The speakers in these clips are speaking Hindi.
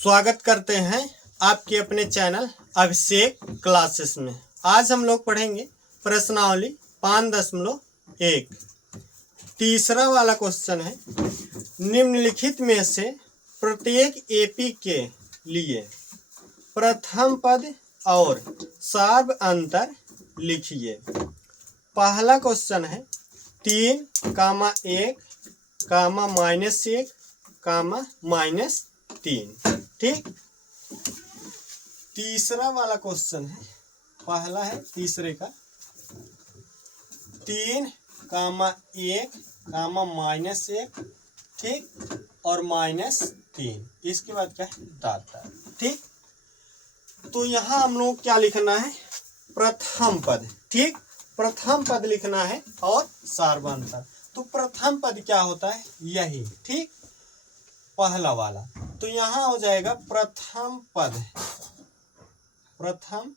स्वागत करते हैं आपके अपने चैनल अभिषेक क्लासेस में। आज हम लोग पढ़ेंगे प्रश्नावली 5.1। तीसरा वाला क्वेश्चन है, निम्नलिखित में से प्रत्येक एपी के लिए प्रथम पद और सार्व अंतर लिखिए। पहला क्वेश्चन है 3, 1, -1, -3। ठीक। तीसरा वाला क्वेश्चन है, पहला है तीसरे का 3, 1, -1, ठीक, और -3। इसके बाद क्या है, डाटा। ठीक। तो यहाँ हम लोग क्या लिखना है, प्रथम पद। ठीक, प्रथम पद लिखना है और सार्वंतर। तो प्रथम पद क्या होता है, यही। ठीक, पहला वाला। तो यहाँ हो जाएगा प्रथम पद। प्रथम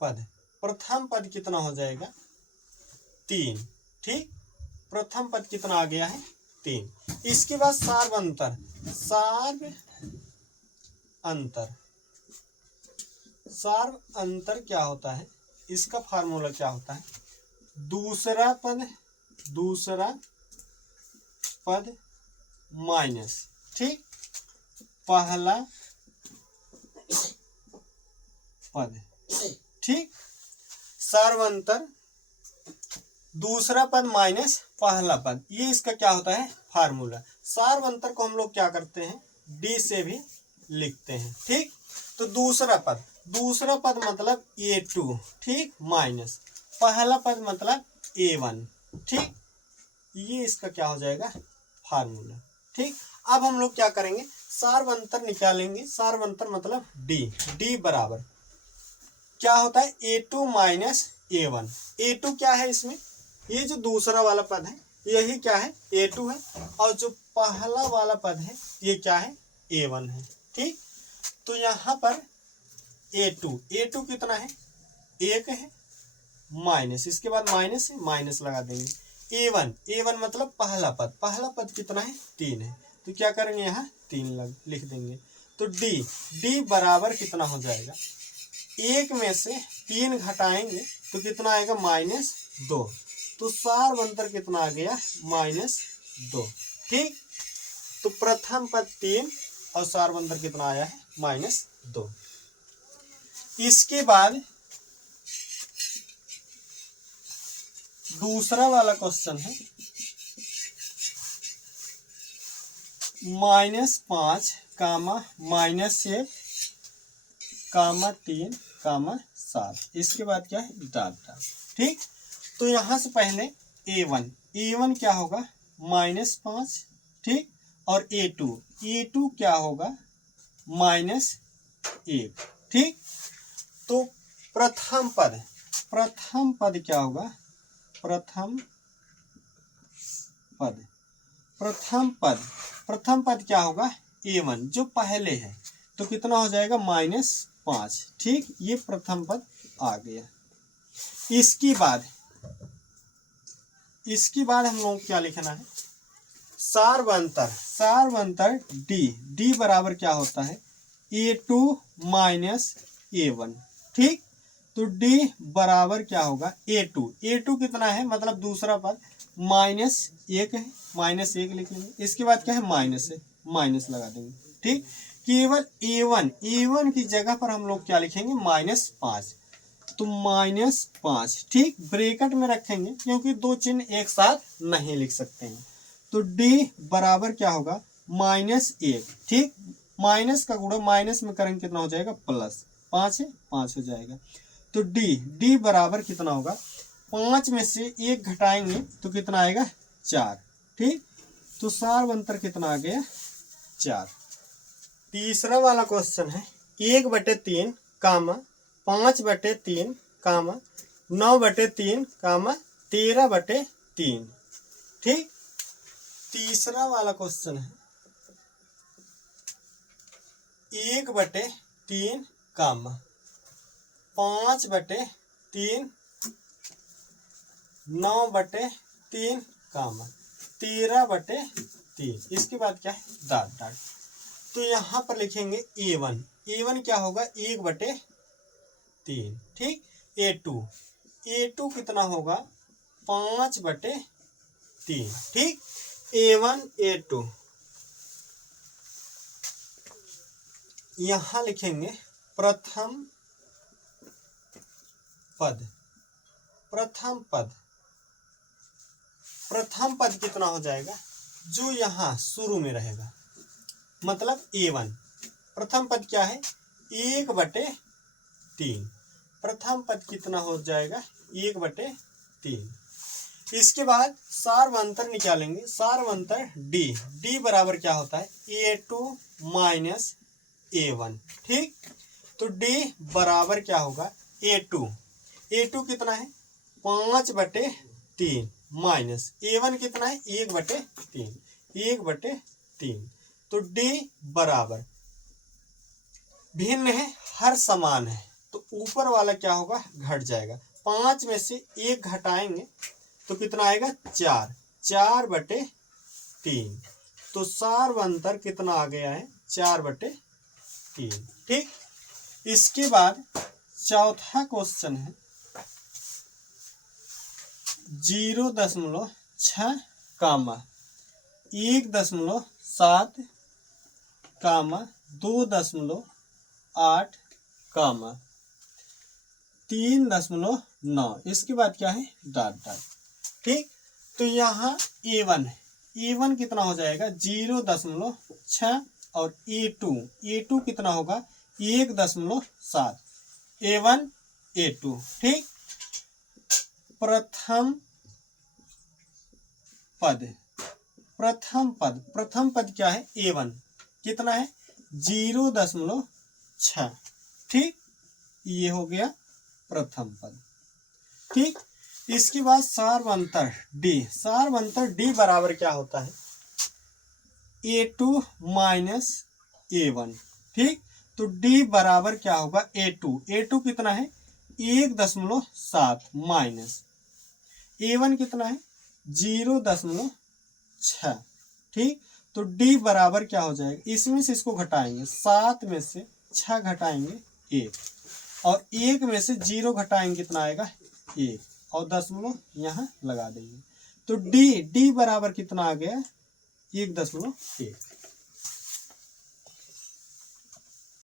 पद, प्रथम पद कितना हो जाएगा, 3। ठीक, प्रथम पद कितना आ गया है, 3। इसके बाद सार्वंतर। सार्व अंतर, सार्व अंतर क्या होता है, इसका फार्मूला क्या होता है, दूसरा पद माइनस, ठीक, पहला पद। ठीक, सार्वंतर दूसरा पद माइनस पहला पद, ये इसका क्या होता है, फार्मूला। सार्वंतर को हम लोग क्या करते हैं, डी से भी लिखते हैं। ठीक, तो दूसरा पद मतलब A2, ठीक, माइनस पहला पद मतलब A1। ठीक, ये इसका क्या हो जाएगा, फार्मूला। ठीक, अब हम लोग क्या करेंगे, सार्वंतर निकालेंगे। सार्वंतर मतलब डी बराबर क्या होता है, A2 - A1। A2 क्या है इसमें, ये जो दूसरा वाला पद है यही क्या है, A2 है, और जो पहला वाला पद है ये क्या है, A1 है। ठीक, तो यहाँ पर A2 कितना है, 1 है, माइनस, इसके बाद माइनस लगा देंगे। A1 मतलब पहला पद कितना है, 3 है। तो क्या करेंगे, यहाँ 3 लिख देंगे। तो डी बराबर कितना हो जाएगा, 1 में से 3 घटाएंगे तो कितना आएगा, -2। तो सार्वंतर कितना आ गया, -2। ठीक, तो प्रथम पद 3 और सार्वंतर कितना आया है, -2। इसके बाद दूसरा वाला क्वेश्चन है, -5, -1, -3, 7। इसके बाद क्या है, डाटा। ठीक, तो यहां से पहले A1 क्या होगा, -5, ठीक, और A2 क्या होगा, -1। ठीक, तो प्रथम पद क्या होगा, प्रथम पद क्या होगा, A1 जो पहले है, तो कितना हो जाएगा, -5। ठीक, ये प्रथम पद आ गया। इसके बाद हम लोग क्या लिखना है, सार्वंतर डी बराबर क्या होता है, A2 - A1। ठीक, तो डी बराबर क्या होगा, A2 कितना है, मतलब दूसरा पद -1 है, -1 लिख लेंगे। इसके बाद क्या है, माइनस लगा देंगे। ठीक, केवल A1 की जगह पर हम लोग क्या लिखेंगे, -5। तो -5, ठीक, ब्रैकेट में रखेंगे क्योंकि दो चिन्ह एक साथ नहीं लिख सकते हैं। तो डी बराबर क्या होगा, -1। ठीक, माइनस का गुणा माइनस में करेंगे कितना हो जाएगा, +5 है, 5 हो जाएगा। तो डी बराबर कितना होगा, 5 में से 1 घटाएंगे तो कितना आएगा, 4। ठीक, तो सार्वंतर कितना आ गया, 4। तीसरा वाला क्वेश्चन है 1/3, 5/3, 9/3, 13/3। ठीक, तीसरा वाला क्वेश्चन है 1/3, 5/3, 9/3, 13/3। इसके बाद क्या है, डाट। तो यहाँ पर लिखेंगे A1, A1 क्या होगा 1/3, ठीक। A2 कितना होगा 5/3, ठीक। A1 A2 यहाँ लिखेंगे प्रथम पद, प्रथम पद कितना हो जाएगा जो यहाँ शुरू में रहेगा, मतलब A1। प्रथम पद क्या है 1/3, प्रथम पद कितना हो जाएगा 1/3। इसके बाद सार्वंतर निकालेंगे, सार्वंतर D बराबर क्या होता है A2 माइनस A1, ठीक। तो D बराबर क्या होगा A2 कितना है 5/3 माइनस A1 कितना है 1/3। तो D बराबर भिन्न है, हर समान है, तो ऊपर वाला क्या होगा घट जाएगा। 5 में से 1 घटाएंगे तो कितना आएगा 4/3। तो सार्वंतर कितना आ गया है 4/3, ठीक। इसके बाद चौथा क्वेश्चन है 0.6 कामा 1.7 कामा 2.8 कामा 3.9। इसके बाद क्या है डॉट, ठीक। तो यहाँ A1 कितना हो जाएगा 0.6 और A2 कितना होगा 1.7, A1 A2, ठीक। प्रथम पद क्या है A1 कितना है 0.6, ठीक। ये हो गया प्रथम पद, ठीक। इसके बाद सार्वंतर D बराबर क्या होता है A2 माइनस A1, ठीक। तो D बराबर क्या होगा A2 कितना है 1.7 माइनस A1 कितना है 0.6, ठीक। तो D बराबर क्या हो जाएगा, इसमें से इसको घटाएंगे, 7 में से 6 घटाएंगे 1 और 1 में से 0 घटाएंगे कितना आएगा 1 और दशमलव यहाँ लगा देंगे। तो D बराबर कितना आ गया 1.1।